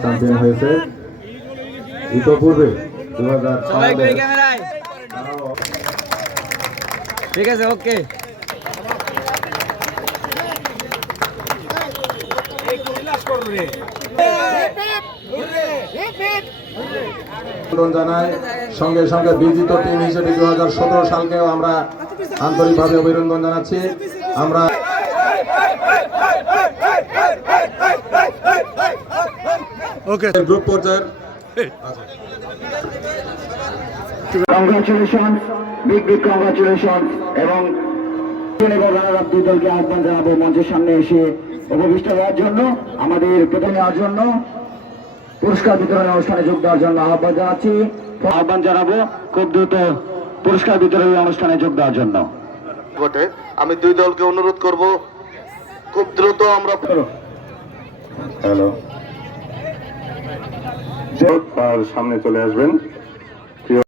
Champion হয়েছে। ইতোপূর্বে 2004 ঠিক আছে, ওকে। জানাই সঙ্গে সঙ্গে বিজিত টিম হিসেবে 2017 সালকেও আমরা আন্তরিকভাবে অভিনন্দন জানাচ্ছি। আমরা গ্রুপ পর্যায়ের কংগ্রাচুলেশন, বিগ বিগ কংগ্রাচুলেশন এবং রানার আপ দুই দলকে আহ্বান জানাবো মঞ্চের সামনে এসে উপবিষ্ট হওয়ার জন্য, আমাদের প্রথমে নেওয়ার জন্য, পুরস্কার বিতরণের অনুষ্ঠানে যোগ দেওয়ার জন্য আহ্বান জানাবো খুব দ্রুত পুরস্কার বিতরণের অনুষ্ঠানে যোগ দেওয়ার জন্য। আমি দুই দলকে অনুরোধ করব খুব দ্রুত আমরা হ্যালো, সামনে চলে আসবেন।